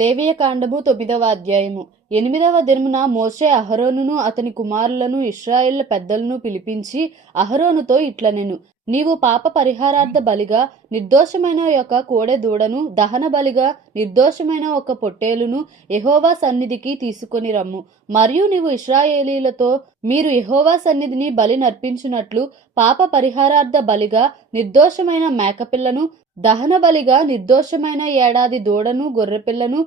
లేవియకాండము 9వ అధ్యాయము. 8వ దినమున మోషే అహరోనును అతని కుమారులను ఇశ్రాయేళ్ల పెద్దలను పిలిపించి అహరోనుతో ఇట్లనెను, నీవు పాప పరిహారార్థ బలిగా నిర్దోషమైన ఒక కోడె దూడను, దహన బలిగా నిర్దోషమైన ఒక పొట్టేలును యెహోవా సన్నిధికి తీసుకొని రమ్ము. మరియు నీవు ఇశ్రాయేలీలతో, మీరు యెహోవా సన్నిధిని బలి నర్పించున్నట్లు పాప పరిహారార్థ బలిగా నిర్దోషమైన మేకపిల్లను, దహన బలిగా నిర్దోషమైన ఏడాది దూడను, గొర్రెపిల్లను,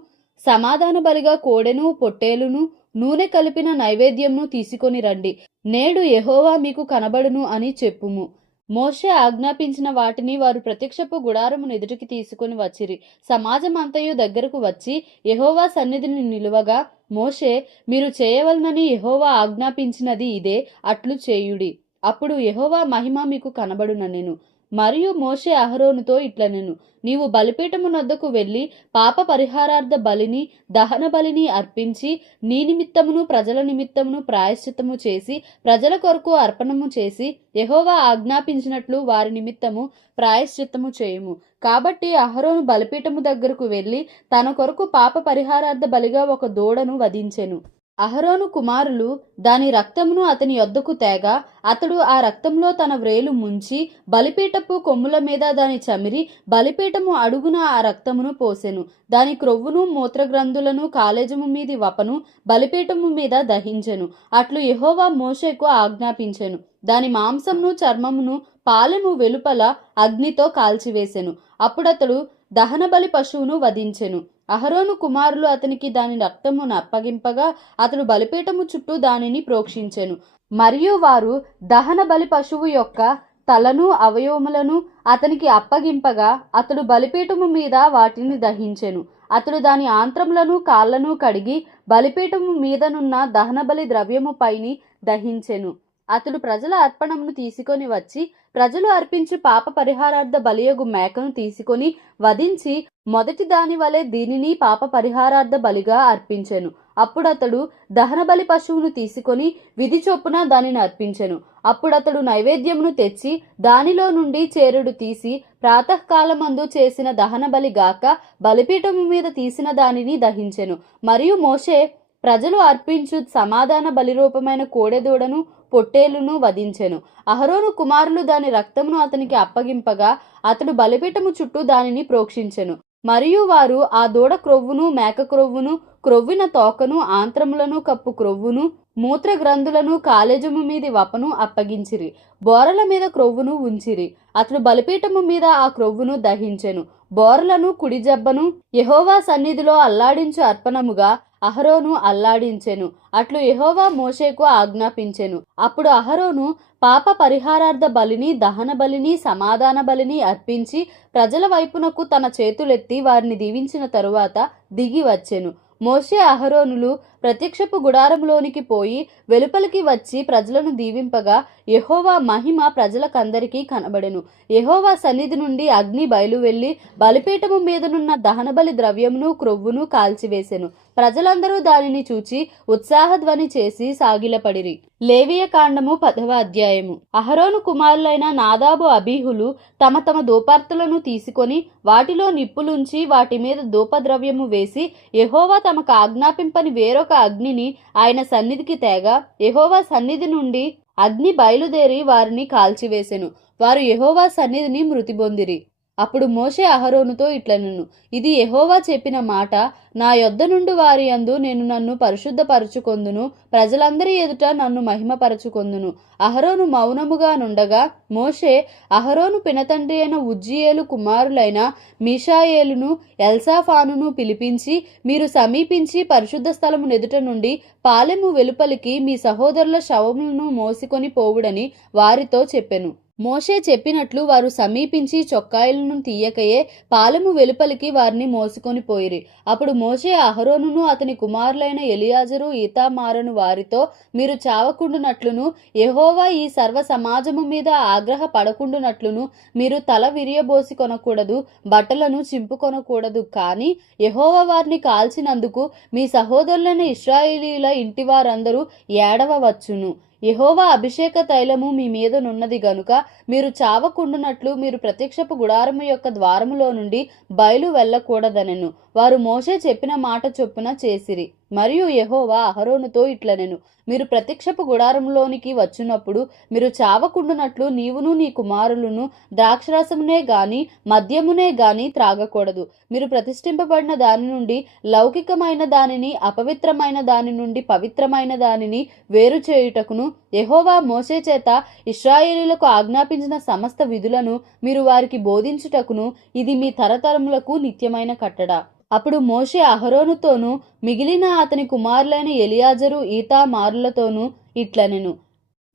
సమాధాన బలిగా కోడెను, పొట్టేలును, నూనె కలిపిన నైవేద్యంను తీసుకొని రండి. నేడు యెహోవా మీకు కనబడును అని చెప్పుము. మోషే ఆజ్ఞాపించిన వాటిని వారు ప్రత్యక్షపు గుడారము ఎదుటికి తీసుకొని వచ్చిరి. సమాజమంతయు దగ్గరకు వచ్చి యెహోవా సన్నిధిని నిలువగా, మోషే, మీరు చేయవలనని యెహోవా ఆజ్ఞాపించినది ఇదే, అట్లు చేయుడి. అప్పుడు యెహోవా మహిమ మీకు కనబడుననెను. మరియు మోషే అహరోనుతో ఇట్లనెను, నీవు బలిపీఠము నొద్దకు వెళ్ళి పాప పరిహారార్థ బలిని, దహన బలిని అర్పించి నీ నిమిత్తమును ప్రజల నిమిత్తమును ప్రాయశ్చిత్తము చేసి ప్రజల కొరకు అర్పణము చేసి యెహోవా ఆజ్ఞాపించినట్లు వారి నిమిత్తము ప్రాయశ్చిత్తము చేయుము. కాబట్టి అహరోను బలిపీఠము దగ్గరకు వెళ్ళి తన కొరకు పాప పరిహారార్థ బలిగా ఒక దూడను వధించెను. అహరోను కుమారులు దాని రక్తమును అతని యొద్దకు తేగా, అతడు ఆ రక్తంలో తన వ్రేలు ముంచి బలిపీఠపు కొమ్ముల మీద దాని చమిరి బలిపీఠము అడుగున ఆ రక్తమును పోసెను. దాని క్రొవ్వును, మూత్రగ్రంథులను, కాలేజము మీది వపను బలిపీఠము మీద దహించెను. అట్లు యెహోవా మోషేకు ఆజ్ఞాపించెను. దాని మాంసమును, చర్మమును పాలెము వెలుపల అగ్నితో కాల్చివేసెను. అప్పుడతడు దహన బలి పశువును వధించెను. అహరోను కుమారులు అతనికి దాని రక్తమును అప్పగింపగా అతడు బలిపీఠము చుట్టూ దానిని ప్రోక్షించెను. మరియు వారు దహన బలి పశువు యొక్క తలను, అవయవములను అతనికి అప్పగింపగా అతడు బలిపీఠము మీద వాటిని దహించెను. అతడు దాని ఆంత్రములను, కాళ్లను కడిగి బలిపీఠము మీదనున్న దహనబలి ద్రవ్యము పైని దహించెను. అతడు ప్రజల అర్పణమును తీసుకొని వచ్చి ప్రజలు అర్పించు పాప పరిహారార్థ బలియగు మేకను తీసుకొని వధించి మొదటి దాని వలె దీనిని పాప పరిహారార్థ బలిగా అర్పించెను. అప్పుడతడు దహన బలి పశువును తీసుకొని విధి చొప్పున దానిని అర్పించెను. అప్పుడతడు నైవేద్యమును తెచ్చి దానిలో నుండి చేరుడు తీసి ప్రాతకాలమందు చేసిన దహన బలి గాక బలిపీఠము మీద తీసిన దానిని దహించెను. మరియు మోషే ప్రజలు అర్పించు సమాధాన బలిరూపమైన కోడెదూడను, పొట్టేలును వధించెను. అహరోను కుమారులు దాని రక్తమును అతనికి అప్పగింపగా అతడు బలిపీఠము చుట్టూ దానిని ప్రోక్షించెను. మరియు వారు ఆ దూడ క్రొవ్వును, మేక క్రొవ్వును, క్రొవ్విన తోకను, ఆంత్రములను కప్పు క్రొవ్వును, మూత్ర గ్రంథులను, కాలేజము మీది వపను అప్పగించిరి. బోరల మీద క్రొవ్వును ఉంచిరి. అతడు బలిపీఠము మీద ఆ క్రొవ్వును దహించెను. బోరలను, కుడి జబ్బను యెహోవా సన్నిధిలో అల్లాడించు అర్పణముగా అహరోను అల్లాడించెను. అట్లు యెహోవా మోషేకు ఆజ్ఞాపించెను. అప్పుడు అహరోను పాప పరిహారార్థ బలిని, దహన బలిని, సమాధాన బలిని అర్పించి ప్రజల వైపునకు తన చేతులెత్తి వారిని దీవించిన తరువాత దిగి వచ్చెను. మోషే అహరోనులు ప్రత్యక్షపు గుడారములోనికి పోయి వెలుపలికి వచ్చి ప్రజలను దీవింపగా యెహోవా మహిమ ప్రజలకందరికీ కనబడెను. యెహోవా సన్నిధి నుండి అగ్ని బయలువెళ్లి బలిపీఠము మీదనున్న దహనబలి ద్రవ్యమును, క్రొవ్వును కాల్చివేసెను. ప్రజలందరూ దానిని చూచి ఉత్సాహధ్వని చేసి సాగిలపడిరి. లేవియకాండము 10వ అధ్యాయము. అహరోను కుమారులైన నాదాబు, అబీహులు తమ తమ ధూపార్తులను తీసుకొని వాటిలో నిప్పులుంచి వాటి మీద ధూపద్రవ్యము వేసి యెహోవా తమకు ఆజ్ఞాపింపని వేరొక అగ్నిని ఆయన సన్నిధికి తేగా యెహోవా సన్నిధి నుండి అగ్ని బయలుదేరి వారిని కాల్చివేసెను. వారు యెహోవా సన్నిధిని మృతి పొందిరి. అప్పుడు మోషే అహరోనుతో ఇట్లనెను, ఇది యెహోవా చెప్పిన మాట, నా యొద్ద నుండి వారి యందు నేను నన్ను పరిశుద్ధపరచుకొందును, ప్రజలందరి ఎదుట నన్ను మహిమపరచుకొందును. అహరోను మౌనముగా నుండగా మోషే అహరోను పినతండ్రి అయిన ఉజ్జియేలు కుమారులైన మీషాయేలును, ఎల్సాఫానును పిలిపించి, మీరు సమీపించి పరిశుద్ధ స్థలము ఎదుట నుండి పాలెము వెలుపలికి మీ సహోదరుల శవములను మోసికొని పోవుడని వారితో చెప్పెను. మోషే చెప్పినట్లు వారు సమీపించి చొక్కాయిలను తీయకయే పాలెము వెలుపలికి వారిని మోసుకొని పోయిరి. అప్పుడు మోషే అహరోనును అతని కుమారులైన ఎలియాజరు, ఈతామారును వారితో, మీరు చావకుండునట్లును యెహోవా ఈ సర్వ సమాజము మీద ఆగ్రహ పడకుండునట్లును మీరు తల విరియబోసి కొనకూడదు, బట్టలను చింపుకొనకూడదు. కానీ యెహోవా వారిని కాల్చినందుకు మీ సహోదరులైన ఇశ్రాయేలీయుల ఇంటి వారందరూ ఏడవవచ్చును. యెహోవా అభిషేక తైలము మీ మీదనున్నది గనుక మీరు చావకుండునట్లు మీరు ప్రత్యక్షపు గుడారము యొక్క ద్వారములో నుండి బయలు వెళ్ళకూడదనెను. వారు మోషే చెప్పిన మాట చొప్పున చేసిరి. మరియు యెహోవా అహరోనుతో ఇట్లనెను, మీరు ప్రత్యక్షపు గుడారంలోనికి వచ్చినప్పుడు మీరు చావకుండునట్లు నీవును నీ కుమారులను ద్రాక్షరసమునే గాని మద్యమునే గాని త్రాగకూడదు. మీరు ప్రతిష్ఠింపబడిన దాని నుండి లౌకికమైన దానిని, అపవిత్రమైన దాని నుండి పవిత్రమైన దానిని వేరు చేయుటకును యెహోవా మోషే చేత ఇశ్రాయేలీయులకు ఆజ్ఞాపించిన సమస్త విధులను మీరు వారికి బోధించుటకును ఇది మీ తరతరములకు నిత్యమైన కట్టడ. అప్పుడు మోషే అహరోనుతోనూ మిగిలిన అతని కుమారులైన ఎలియాజరు ఈతామారులతోనూ ఇట్లనెను,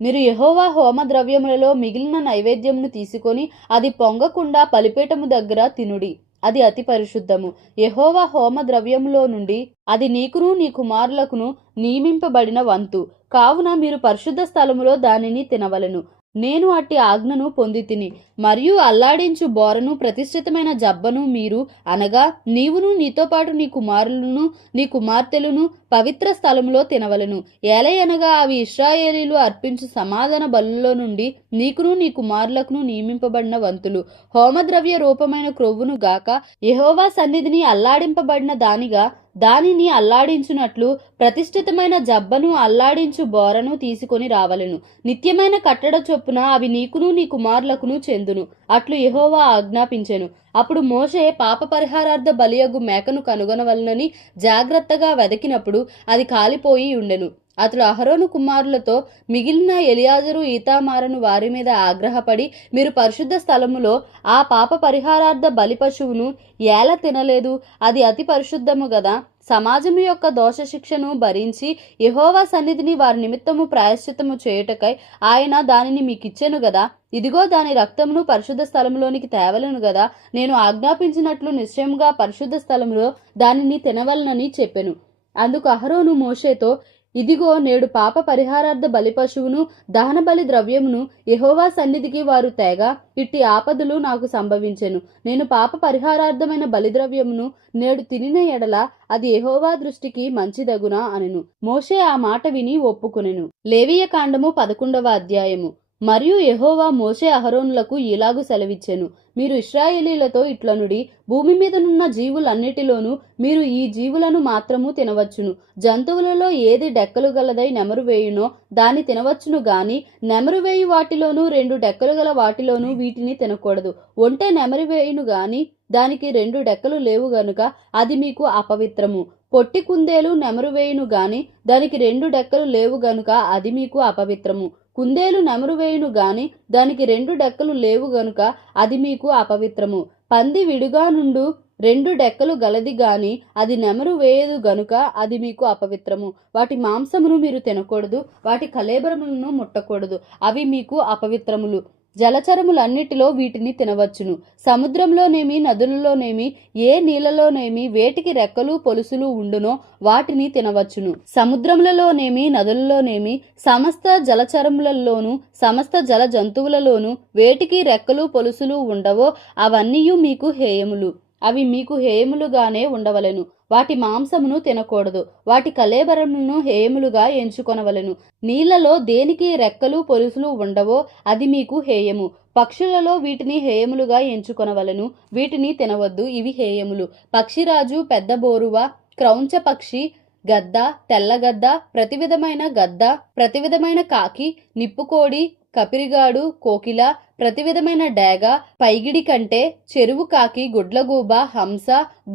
మీరు యెహోవా హోమ ద్రవ్యములలో మిగిలిన నైవేద్యమును తీసుకొని అది పొంగకుండా బలిపీఠము దగ్గర తినుడి. అది అతి పరిశుద్ధము. యెహోవా హోమ ద్రవ్యములో నుండి అది నీకును నీ కుమారులకును నియమింపబడిన వంతు. కావున మీరు పరిశుద్ధ స్థలములో దానిని తినవలెను. నేను అట్టి ఆజ్ఞను పొందితిని. మరియు అల్లాడించు బోరను ప్రతిష్ఠితమైన జబ్బను మీరు అనగా నీవును నీతో పాటు నీ కుమారులను నీ కుమార్తెలను పవిత్ర స్థలములో తినవలెను. ఏలయనగా అవి ఇశ్రాయేలీలు అర్పించు సమాధాన బలుల్లో నుండి నీకును నీ కుమారులకును నియమింపబడిన వంతులు. హోమద్రవ్య రూపమైన క్రొవ్వును గాక యెహోవా సన్నిధిని అల్లాడింపబడిన దానిగా దానిని అల్లాడించునట్లు ప్రతిష్ఠితమైన జబ్బను అల్లాడించు బోరను తీసుకొని రావలెను. నిత్యమైన కట్టడ చొప్పున అవి నీకును నీ కుమారులకును చెందును. అట్లు యెహోవా ఆజ్ఞాపించెను. అప్పుడు మోషే పాప పరిహారార్థ బలియగు మేకను కనుగొనవలనని జాగ్రత్తగా వెదకినప్పుడు అది కాలిపోయి ఉండెను. అతడు అహరోను కుమారులతో మిగిలిన ఎలియాజరు ఈతామారును వారి మీద ఆగ్రహపడి, మీరు పరిశుద్ధ స్థలములో ఆ పాప పరిహారార్థ బలి పశువును ఏల తినలేదు? అది అతి పరిశుద్ధము గదా. సమాజము యొక్క దోష శిక్షను భరించి యెహోవా సన్నిధిని వారి నిమిత్తము ప్రాయశ్చిత్తము చేయుటకై ఆయన దానిని మీకిచ్చెను గదా. ఇదిగో దాని రక్తమును పరిశుద్ధ స్థలములోనికి తేవలను గదా. నేను ఆజ్ఞాపించినట్లు నిశ్చయముగా పరిశుద్ధ స్థలములో దానిని తినవలనని చెప్పెను. అందుకు అహరోను మోషేతో, ఇదిగో నేడు పాప పరిహారార్థ బలి పశువును దహన బలి ద్రవ్యమును యెహోవా సన్నిధికి వారు తేగా ఇట్టి ఆపదలు నాకు సంభవించెను. నేను పాప పరిహారార్థమైన బలిద్రవ్యమును నేడు తినిన ఎడల అది యెహోవా దృష్టికి మంచిదగునా అనెను. మోషే ఆ మాట విని ఒప్పుకొనెను. లేవియ కాండము 11వ అధ్యాయము. మరియు యెహోవా మోషే అహరోనులకు ఇలాగు సెలవిచ్చెను, మీరు ఇశ్రాయేలీలతో ఇట్లనుడి, భూమి మీదనున్న జీవులన్నిటిలోనూ మీరు ఈ జీవులను మాత్రము తినవచ్చును. జంతువులలో ఏది డెక్కలు గలదై నెమరు వేయునో దాన్ని తినవచ్చును గాని నెమరు వేయు వాటిలోనూ 2 డెక్కలు గల వాటిలోనూ వీటిని తినకూడదు. ఒంటె నెమరు వేయును గాని దానికి 2 డెక్కలు లేవు గనుక అది మీకు అపవిత్రము. పొట్టి కుందేలు నెమరు వేయును గాని దానికి 2 డెక్కలు లేవు గనుక అది మీకు అపవిత్రము. కుందేలు నెమరు వేయును గాని దానికి 2 డెక్కలు లేవు గనుక అది మీకు అపవిత్రము. పంది విడుగా నుండు 2 డెక్కలు గలది గాని అది నెమరు వేయదు గనుక అది మీకు అపవిత్రము. వాటి మాంసమును మీరు తినకూడదు, వాటి కళేబరములను ముట్టకూడదు, అవి మీకు అపవిత్రములు. జలచరములన్నిటిలో వీటిని తినవచ్చును. సముద్రంలోనేమి నదులలోనేమి ఏ నీళ్లలోనేమి వేటికి రెక్కలు పొలుసులు ఉండునో వాటిని తినవచ్చును. సముద్రములలోనేమి నదులలోనేమి సమస్త జలచరములలోను సమస్త జల జంతువులలోను వేటికి రెక్కలు పొలుసులు ఉండవో అవన్నీయు మీకు హేయములు. అవి మీకు హేయములుగానే ఉండవలెను. వాటి మాంసమును తినకూడదు, వాటి కళేబరములను హేయములుగా ఎంచుకొనవలెను. నీళ్లలో దేనికి రెక్కలు పొలుసులు ఉండవో అది మీకు హేయము. పక్షులలో వీటిని హేయములుగా ఎంచుకొనవలెను. వీటిని తినవద్దు, ఇవి హేయములు. పక్షిరాజు, పెద్ద బోరువ, క్రౌంచ పక్షి, గద్ద, తెల్లగద్ద, ప్రతి విధమైన గద్ద, ప్రతి విధమైన కాకి, నిప్పుకోడి, కపిరిగాడు, కోకిల, ప్రతి విధమైన డేగ, పైగిడి కంటే, చెరువు కాకి, గుడ్లగూబ, హంస,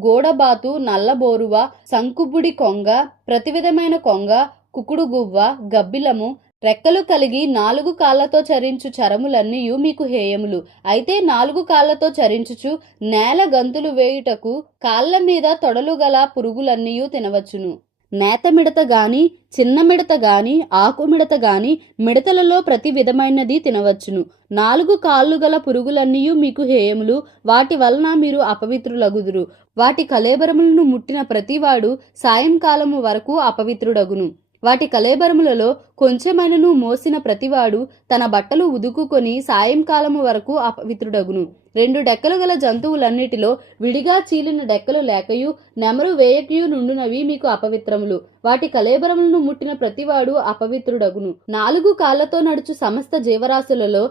గోడబాతు, నల్లబోరువ, సంకుబుడి కొంగ, ప్రతి విధమైన కొంగ, కుకుడుగువ్వ, గబ్బిలము, రెక్కలు కలిగి 4 కాళ్లతో చరించు చరములన్నీయు మీకు హేయములు. అయితే 4 కాళ్లతో చరించుచు నేల గంతులు వేయుటకు కాళ్ల మీద తొడలు గల పురుగులన్నీయు తినవచ్చును. నేత మిడత గాని చిన్న మిడత గాని ఆకు మిడత గాని మిడతలలో ప్రతి విధమైనది తినవచ్చును. 4 కాళ్ళు గల పురుగులన్నీయు మీకు హేయములు. వాటి వలన మీరు అపవిత్రులగుదురు. వాటి కళేబరములను ముట్టిన ప్రతివాడు సాయంకాలము వరకు అపవిత్రుడగును. వాటి కళేబరములలో కొంచెమైనను మోసిన ప్రతివాడు తన బట్టలు ఉదుకుకొని సాయంకాలము వరకు అపవిత్రుడగును. 2 డెక్కలు గల జంతువులన్నిటిలో విడిగా చీలిన డెక్కలు లేకయు నెమరు వేయకయు నుండునవి మీకు అపవిత్రములు. వాటి కళేబరములను ముట్టిన ప్రతివాడు అపవిత్రుడగును. 4 కాళ్లతో నడుచు సమస్త జీవరాశులలో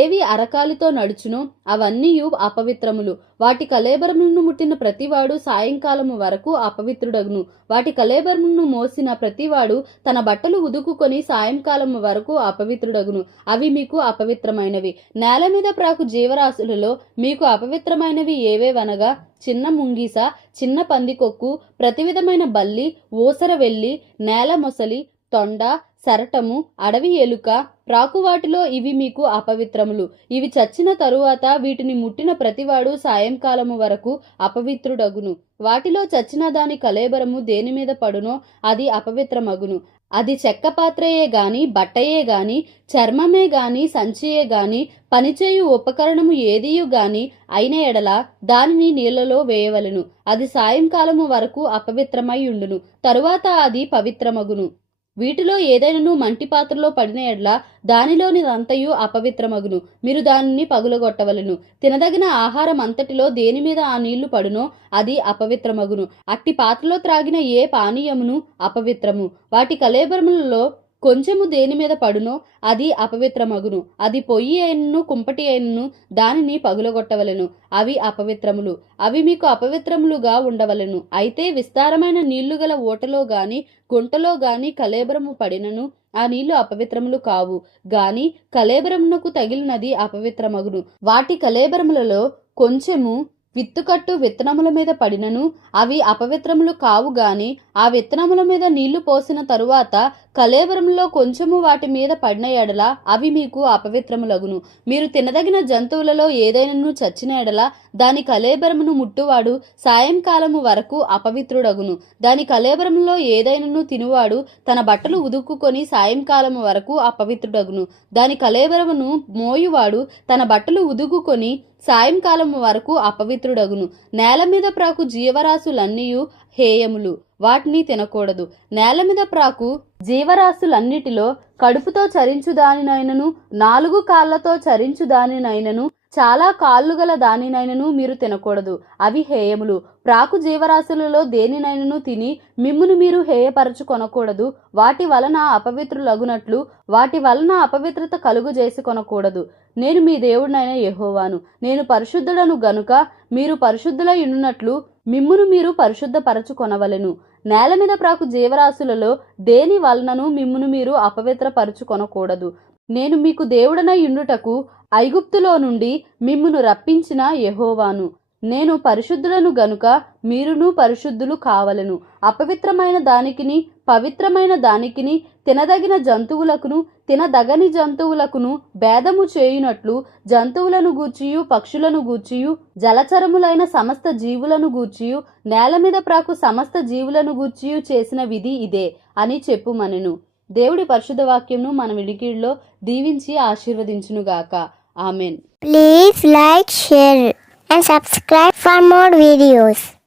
ఏవి అరకాలితో నడుచునో అవన్నీయు అపవిత్రములు. వాటి కళేబరములను ముట్టిన ప్రతివాడు సాయంకాలము వరకు అపవిత్రుడగును. వాటి కళేబరములను మోసిన ప్రతివాడు తన బట్టలు ఉదుకుకొని సాయంకాలము వరకు అపవిత్రుడగును. అవి మీకు అపవిత్రమైనవి. నేల మీద ప్రాకు జీవరాశులలో మీకు అపవిత్రమైనవి ఏవేవనగా చిన్న ముంగీస, చిన్న పందికొక్కు, ప్రతి విధమైన బల్లి, ఊసర వెల్లి, నేల మొసలి, తొండ, శరటము, అడవి ఎలుక, ప్రాకువాటిలో ఇవి మీకు అపవిత్రములు. ఇవి చచ్చిన తరువాత వీటిని ముట్టిన ప్రతివాడు సాయంకాలము వరకు అపవిత్రుడగును. వాటిలో చచ్చిన దాని కళేబరము దేని మీద పడునో అది అపవిత్రమగును. అది చెక్క పాత్రయే గాని, బట్టయే గాని, చర్మమే గాని, సంచియే గాని, పనిచేయు ఉపకరణము ఏదియు గాని అయిన ఎడల దానిని నీళ్లలో వేయవలెను. అది సాయంకాలము వరకు అపవిత్రమై ఉండును. తరువాత అది పవిత్రమగును. వీటిలో ఏదైనను మంటి పాత్రలో పడిన ఎడల దానిలోనిదంతయు అపవిత్రమగును. మీరు దానిని పగులగొట్టవలెను. తినదగిన ఆహారం అంతటిలో దేని మీద ఆ నీళ్లు పడునో అది అపవిత్రమగును. అట్టి పాత్రలో త్రాగిన ఏ పానీయమును అపవిత్రము. వాటి కళేబరములలో కొంచెము దేని మీద పడునో అది అపవిత్రమగును. అది పొయ్యి అయినను కుంపటి అయినను దానిని పగులగొట్టవలెను. అవి అపవిత్రములు. అవి మీకు అపవిత్రములుగా ఉండవలెను. అయితే విస్తారమైన నీళ్లు గల ఓటలో గాని గుంటలో గాని కళేబరము పడినను ఆ నీళ్లు అపవిత్రములు కావు గాని కళేబరమునకు తగిలినది అపవిత్రమగును. వాటి కళేబరములలో కొంచెము విత్తుకట్టు విత్తనముల మీద పడినను అవి అపవిత్రములు కావు గాని ఆ విత్తనముల మీద నీళ్లు పోసిన తరువాత కళేబరములో కొంచెము వాటి మీద పడిన ఎడల అవి మీకు అపవిత్రములగును. మీరు తినదగిన జంతువులలో ఏదైనను చచ్చిన ఎడల దాని కళేబరమును ముట్టువాడు సాయంకాలము వరకు అపవిత్రుడగును. దాని కళేబరములో ఏదైనను తినువాడు తన బట్టలు ఉదుక్కుకొని సాయంకాలము వరకు అపవిత్రుడగును. దాని కళేబరమును మోయువాడు తన బట్టలు ఉదుకుకొని సాయంకాలము వరకు అపవిత్రుడగును. నేల మీద ప్రాకు జీవరాశులన్నీయు హేయములు. వాటిని తినకూడదు. నేల మీద ప్రాకు జీవరాశులన్నిటిలో కడుపుతో చరించు దానినైనను 4 కాళ్లతో చరించు దానినైనను చాలా కాళ్ళు గల దానినైనను మీరు తినకూడదు. అవి హేయములు. ప్రాకు జీవరాశులలో దేనినైనను తిని మిమ్మును మీరు హేయపరచుకొనకూడదు. వాటి వలన అపవిత్రులగునట్లు వాటి వలన అపవిత్రత కలుగు చేసుకొనకూడదు. నేను మీ దేవుడినైన యెహోవాను. నేను పరిశుద్ధుడను గనుక మీరు పరిశుద్ధులై ఉండునట్లు మిమ్మును మీరు పరిశుద్ధపరచుకొనవలెను. నేల మీద ప్రాకు జీవరాశులలో దేని వలనను మిమ్మును మీరు అపవిత్రపరచుకొనకూడదు. నేను మీకు దేవుడనై ఉండుటకు ఐగుప్తులో నుండి మిమ్మును రప్పించిన యెహోవాను. నేను పరిశుద్ధులను గనుక మీరును పరిశుద్ధులు కావలెను. అపవిత్రమైన దానికిని పవిత్రమైన దానికిని తినదగిన జంతువులకును తినదగని జంతువులకును భేదము చేయునట్లు జంతువులను గూర్చియు పక్షులను గూర్చియు జలచరములైన సమస్త జీవులను గూర్చియు నేల మీద ప్రాకు సమస్త జీవులను గూర్చియు చేసిన విధి ఇదే అని చెప్పుమనెను. దేవుడి పరిశుద్ధ వాక్యంను మన వినికిడిలో దీవించి ఆశీర్వదించునుగాక. Amen. Please like, share and subscribe for more videos.